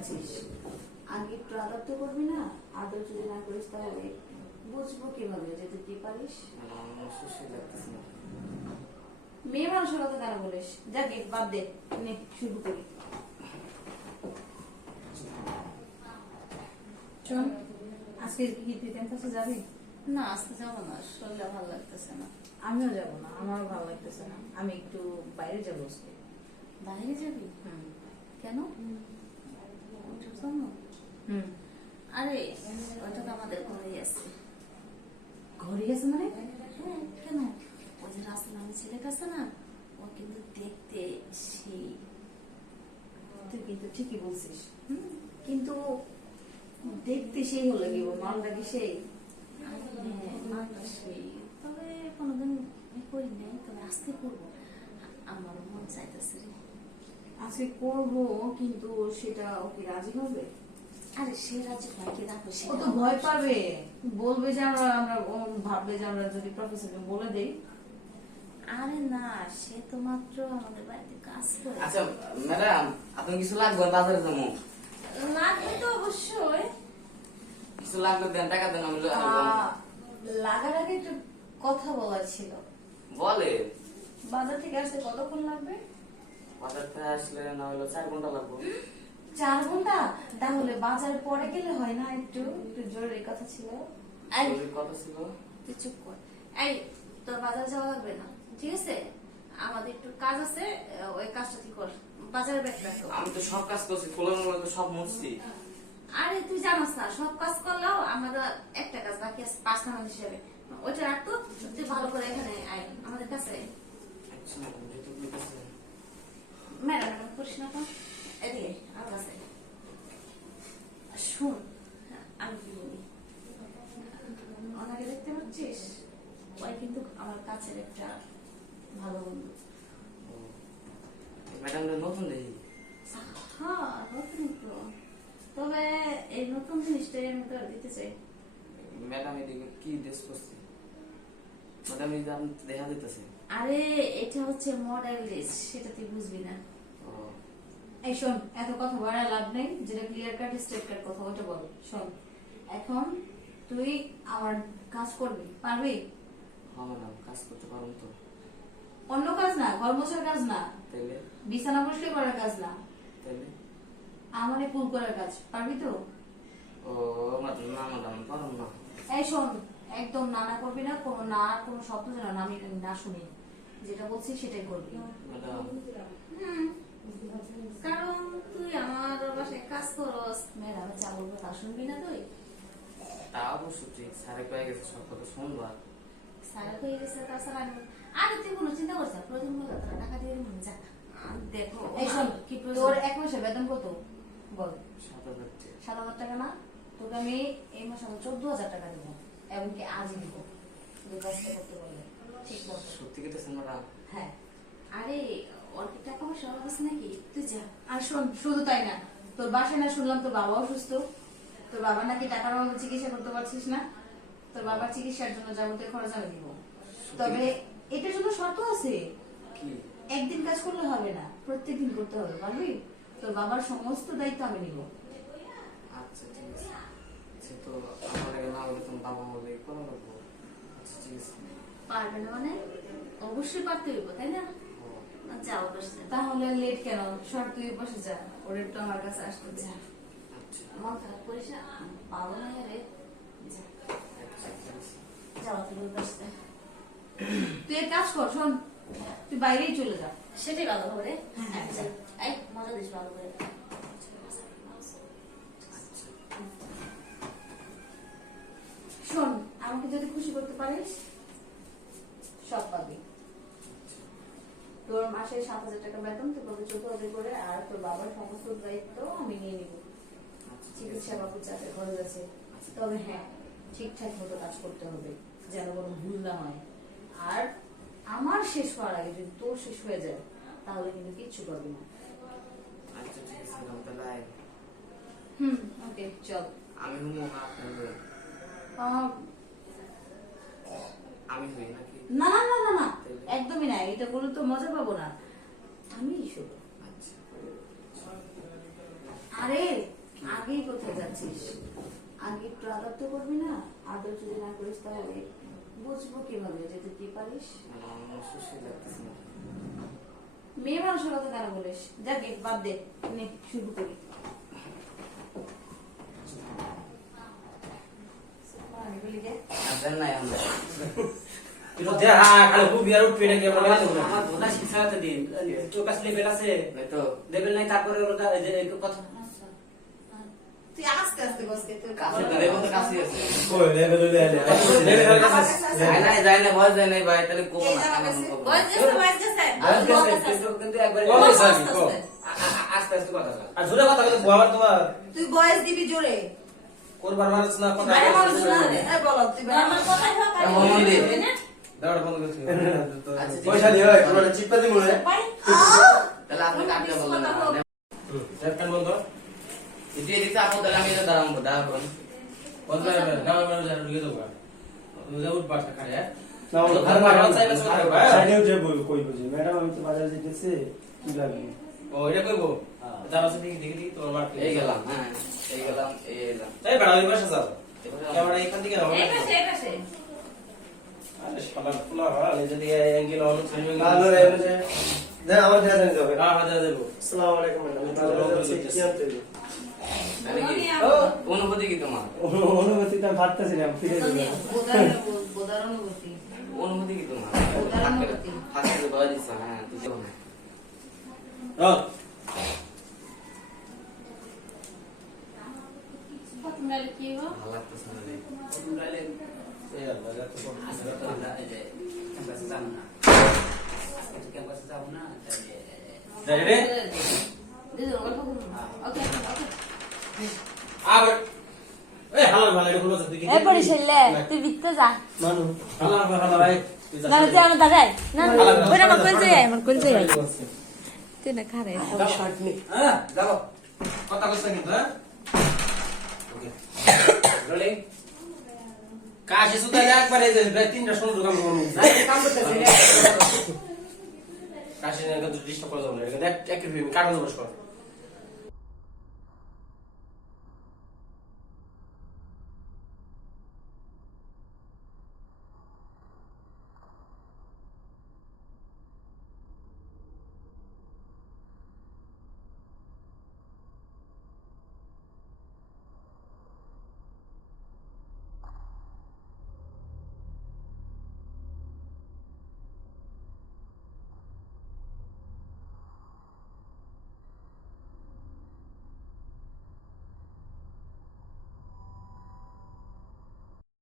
যাচ্ছিস, আগে একটু আদর তো করবি না? আদর যদি না করিস তাহলে বুঝবো কিভাবে যে তুই কি পারিস? মেয়ে মানুষের কথা কেন বলিস? যাকে বাদ দে, নে শুরু করি। শোন, আজকে কি তুই ক্যাম্পাসে যাবি? না, আজকে যাবো না, শরীরটা ভালো লাগতেছে না। আমিও যাবো না, আমারও ভালো লাগতেছে না। আমি একটু বাইরে যাবো আজকে। বাইরে যাবি? কেন? ওটার জন্য? আরে ওটা তো আমাদের ঘরেই আছে। ঘরে আছে মানে? কেন? ওই যে রাসেল নামের ছেলেটা আছে না, ও কিন্তু দেখতে সেই। তুই কিন্তু ঠিকই বলছিস, কিন্তু দেখতে সেই হলো কি, মালটা কি সেই? মানটা সেই, তবে কোনোদিন করি নাই, তবে আজকে করবো। আমার মন চাইতেছে রে। আজকে করবো, কিন্তু সেটা ওকে রাজি হবে? আরে সে রাজি হয় কি দেখো, ও তো ভয় পাবে, বলবে যে আমরা ও ভাববে যে আমরা যদি প্রফেসরকে বলে দেই। আরে না, সে তো মাত্র আমাদের বাড়িতে কাজ করে। আচ্ছা ম্যাডাম, আপনি কিছু লাগবে বাজারে যাবো? লাগবে তো অবশ্যই। কিছু লাগবে দেন, টাকা দেন। আমি লাগার আগে একটু কথা বলার ছিল। বলে বাজার থেকে আসতে কতক্ষণ লাগবে? বাজার থেকে আসলে না হলো 4 ঘন্টা লাগবে। 4 ঘন্টা? তাহলে বাজার পরে গেলে হয় না? একটু একটু জরুরি কথা ছিল। কথা ছিল। তুই চুপ কর। এই, তোর বাজার যাওয়া লাগবে না, ঠিক আছে? আমাদের একটু কাজ আছে, ওই কাজটা তুই কর। বাজারে ব্যাগ রাখো। আমি তো সব কাজ করছি, ফলনের মধ্যে সব মুছছি। আরে তুই জানাস না, সব কাজ করলেও আমাদের একটা কাজ বাকি আছে, 5 নাম্বার হিসেবে। ওইটা রাখতো, তুই ভালো করে এখানে আয় আমাদের কাছে। আচ্ছা ম্যাডাম, যেহেতু বলতেছে। ম্যাডাম করিস না তো, এদিকে আমার কাছে শোন। আমি কি বলি, ওনাকে দেখতে পাচ্ছিস? ওই কিন্তু আমার কাছের একটা ভালো বন্ধু। ম্যাডাম নতুন দেখি। হ্যাঁ, নতুন তো, তবে এই নতুন জিনিসটাই আমি তো দিতে চাই। ম্যাডাম এদিকে কি ড্রেস করছে? ম্যাডাম এই যে আপনি দেখা দিতেছে। আরে এটা হচ্ছে মডেল ড্রেস, সেটা তুই বুঝবি না। এই শোন, এত কথা বলার লাভ নেই, যেটা ক্লিয়ার কাট স্ট্রেট কাট কথা ওটা বল। শোন, এখন তুই আমার কাজ করবি, পারবি? হ্যাঁ ম্যাডাম, কাজ করতে পারুন তো। অন্য কাজ না, ঘর মোছার কাজ না, তাইলে বিছানা পরিষ্কার করার কাজ না, তাইলে আমারে ফুল করার কাজ পারবি তো? ও ম্যাডাম, না ম্যাডাম পারুন না। এই শোন, একদম নানা করবি না, কোনো না কোনো শব্দ যেন না আমি না শুনি। যেটা বলছি সেটাই করবি। ম্যাডাম কারণ তুই আমার বাসায় কাজ করস, ম্যাডাম যা বলবো তা শুনবি না তুই? তা অবশ্য ঠিক, স্যারে কয়ে গেছে সব কথা শুনবা। সারা হয়ে গেছে, তাছাড়া আরে তুই কোনো চিন্তা করছিস না, প্রয়োজন হলে তোরা টাকা দিয়ে দিবি, যা। দেখো এই শোন, কি তোর প্রয়োজন। 1 মাসে বেতন কত বল? 7,000 7,000 টাকা না? তোকে আমি এই মাসে 14,000 টাকা দিব, এমনকি আজই দিব, তুই কাজটা করতে বললে। ঠিক বল? সত্যি কেটেছেন ম্যাডাম? হ্যাঁ। আরে ওর কি টাকা পয়সা অভাব আছে নাকি? তুই যা। আর শোন, শুধু তাই না, তোর বাসায় না শুনলাম তোর বাবাও সুস্থ, তোর বাবা নাকি টাকার অভাবে চিকিৎসা করতে পারছিস না, তোর বাবার চিকিৎসার জন্য যাবতীয় খরচ আমি দিব। তবে এটার জন্য শর্ত আছে, কি? একদিন কাজ করলে হবে না, প্রত্যেকদিন করতে হবে, পারবি? তোর বাবার সমস্ত দায়িত্ব আমি নিব। আচ্ছা ঠিক আছে, সে তো আমার আগে না বলে তোমার বাবা বলে করা লাগবো। আচ্ছা ঠিক আছে। পারবে না মানে? অবশ্যই পারতে হইব, তাই না? যাও বসে। তাহলে লেট কেন? সর, তুই বসে যা, ওর একটু আমার কাছে আসতে দে। আচ্ছা মন খারাপ করিস না, পাবো না রে। যা, আচ্ছা ঠিক আছে। যাও তুই বসতে। তুই এক কাজ কর, শোন, তুই বাইরেই চলে যা। সেটাই ভালো হবে রে। হ্যাঁ, যা। এই মজা দিস ভালো করে। শোন, আমাকে যদি খুশি করতে পারিস সব পাবি। তোর মাসে 7,000 টাকা বেতন, তোর পাবে 14,000 করে, আর তোর বাবার সমস্ত দায়িত্ব আমি নিয়ে নিব। চিকিৎসা বাবুর চাপে খরচ আছে, তবে হ্যাঁ ঠিকঠাক মতো কাজ করতে হবে, যেন কোনো ভুল না হয়। আর আমার শেষ হওয়ার আগে যদি তোর শেষ হয়ে যায় তাহলে কিন্তু কিচ্ছু করবি না। আচ্ছা ঠিক আছে ম্যাডাম, তাহলে আয়। ওকে চল। আমি হুমো না আপনি হবেন? আহ, আমি হই নাকি? না না না না না, একদমই না, এটা বলে তো মজা পাবো না, আমি শুধু। আচ্ছা আরে আগেই কোথায় যাচ্ছিস? আগে একটু আদর তো করবি না? আদর যদি না করিস তাহলে বুঝবো কিভাবে যে তুই কি পারিস? ম্যাডাম আমার সুস্থ লাগতেছে না। মেয়ে মানুষের কথা কেন বলিস? যাকে বাদ দে, নে শুরু করি। আমি বলি যে আপনার নাই আমরা itu dia kalau aku biar udah pindah ke mana itu আমার বোনা শিক্ষা তো দিন চোকাস লেভেল আছে এই তো লেভেল নাই তারপরে ওটা যে কথা তুই আস্তে আস্তে বসকে তোর কাছে কাছে দেবো তো কাছে আছে oh level যায় না ভয় যায় না ভাই তাহলে কোন না বয়স গেছে বয়স গেছে বয়স গেছে, কিন্তু একবার কম গেছে আর কি, কম। আস্তে আস্তে কথা বল। আর জোরে কথা বলে বাবার তোমার তুই বয়স দিবি জোরে। করবার মানুষ না কথা বাইরে মানুষ না এই বল তুই বাইরে নরমাল কথাই হোক আর মোহাম্মদ আলী। দাঁড়া বন্ধ করছি আচ্ছা, ঠিক পয়সা আছে। দিও তোরা চিপা দি মনে ভাই তাহলে আপনি কাটতে বললেন না একটা বন্ধ এটি এদিকে আপনি তাহলে আমি এটা দাঁড়াবো দাঁড়াবেন বন্ধ গাওয়া মানুষ আর ঢুকে দেবো তুই উঠ পাশে খাড়ে না তো ঘর বাড়ি চাইবে চলে ভাই সাইডেও যে কই বুঝি ম্যাডাম আমি তো বাজার যেতেছি কি লাগবে ও এটা কইবো যারা আছে দেখি দেখি তোমার মার এই গেলাম হ্যাঁ এই গেলাম এই এলাম এই বড় ওই পাশে যাও এবারে ক্যামেরা এখান থেকে নাও এই পাশে এই পাশে আরে শালা ফুলা হয় যদি অ্যাঙ্গেল অন সুইমিং হ্যালো এমজে না আমার দেয়া দেন যাবে হ্যাঁ হাজার দেবো আসসালামু আলাইকুম ম্যাডাম আমি বাজারে যাচ্ছি কি আনতে হবে? তাহলে কি ও অনুভূতি কি তোমার অনুমতিটা ভাবতেছিলাম ফিরে যাবে বোধার অনুভূতি। অনুভূতি কি তোমার অনুভূতি। হাতে বাবা দিছ হ্যাঁ তুই তো না রং কত মেলে কি গো ভালো লাগতেছে না রে উড়াইলে এই আল্লাহ যা তো আজকে তো আমরা এই যে ক্যাম্পাসে যাব না আজকে তো ক্যাম্পাসে যাব না তাহলে যাই রে দিদি গল্প করুন ওকে ওকে আবার এই হালা ভালো এটা বলছ তুই কি এ পরিশলে তুই বিত্তে যা মানু হালা হালা ভাই না তুই আমার দাদাই না ওই আমার কোন জায়গায় আমার কোন জায়গায় তুই না খারে শার্ট নি হ্যাঁ যাব কথা কইছ কিন্তু হ্যাঁ রোলিং কাশি সুদা একবারে যে প্রায় 3টা সময় দোকান করব কাম করতেছি রে কাশি না কিন্তু ডিস্টার্ব করা যাবে না এটা এক এক কাগজ বস কর